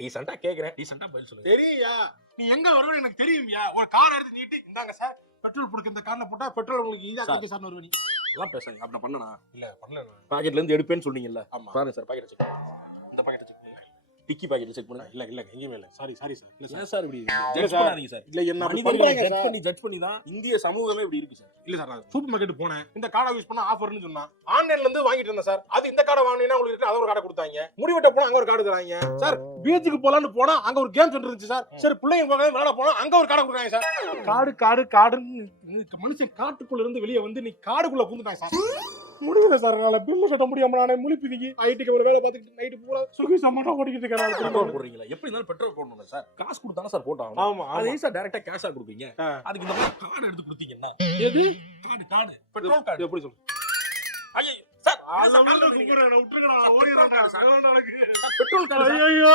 டீசெண்டா கேக்குறேன், டீசெண்டா பதில் சொல்லுங்க. தெரியா நீ எங்க வருவன்னு எனக்கு தெரியுமியா. ஒரு கார் எடுத்து நீட்டு இந்தாங்க சார் பெட்ரோல் போடுங்க, இந்த கார்ல போட்டா பெட்ரோல் உங்களுக்கு ஈஸியா கிடைக்கும் சார் வருவ. நீ இதெல்லாம் பேசுங்க. அப்படி பண்ணனா இல்ல பண்ணல. பாக்கெட்ல இருந்து எடுப்பேன்னு சொன்னீங்கல்ல, ஆமா பாருங்க சார் பாக்கெட் செக் பண்ணுங்க. இந்த பாக்கெட் செக் பண்ணுங்க. டிக்கி பாக்கெட் செக் பண்ணுங்க. இல்ல எங்கேயுமே இல்ல. Sorry sir. இல்ல ஏன் சார் இப்படி இல்ல ஜட்ஜ் சார். பண்ணாதீங்க சார். இல்ல என்ன மனிதர்களை ஜட்ஜ் பண்ணி தான் இந்திய சமூகமே இப்படி இருக்கு சார். இல்ல சார், நான் சூப்பர் மார்க்கெட் போனேன், இந்த கார்டை யூஸ் பண்ணா ஆஃபர்னு சொன்னா ஆன்லைன்ல இருந்து வாங்கிட்டு இருந்தேன் சார். அது இந்த கார்டை வாங்கினா உங்களுக்கு அத ஒரு கார்டை கொடுத்தாங்க. முடிவெட்ட போனா அங்க ஒரு கார்டு தராங்க சார். பீச்சுக்கு போலான்னு போனா அங்க ஒரு கேம் சென்டர் இருந்துச்சு சார். சரி பிள்ளைங்க போக விளையாட போனா அங்க ஒரு கார்டை கொடுக்குறாங்க சார். கார்டுன்னு மனுஷன் காட்டுக்குள்ள இருந்து வெளியே வந்து நீ காடுக்குள்ள பூந்துட்டாங்க சார். முடியல சார், என்னால பில்லு கட்ட முடியாம நானே முழிப்பிதிக்கு ஐடி கம்பெனி வேலை பார்த்துட்டு நைட்டு பூரா சுகி சமாட்டா ஓடிக்கிட்டு இருக்கேன். பெட்ரோல் போடுறீங்களா? எப்படி இருந்தாலும் பெட்ரோல் போடணும்ல சார். காசு கொடுத்தானே சார் போட்டாங்க. ஆமா அதே சார் டைரக்டா கேஷா கொடுப்பீங்க. அதுக்கு இந்த மாதிரி கார்டு எடுத்து கொடுத்தீங்கன்னா எது கார்டு பெட்ரோல் கார்டு எப்படி சொல்லு. ஐயோ சார் விட்டுருக்கா ஓடிடுறாங்க பெட்ரோல் கார்டு ஐயோ.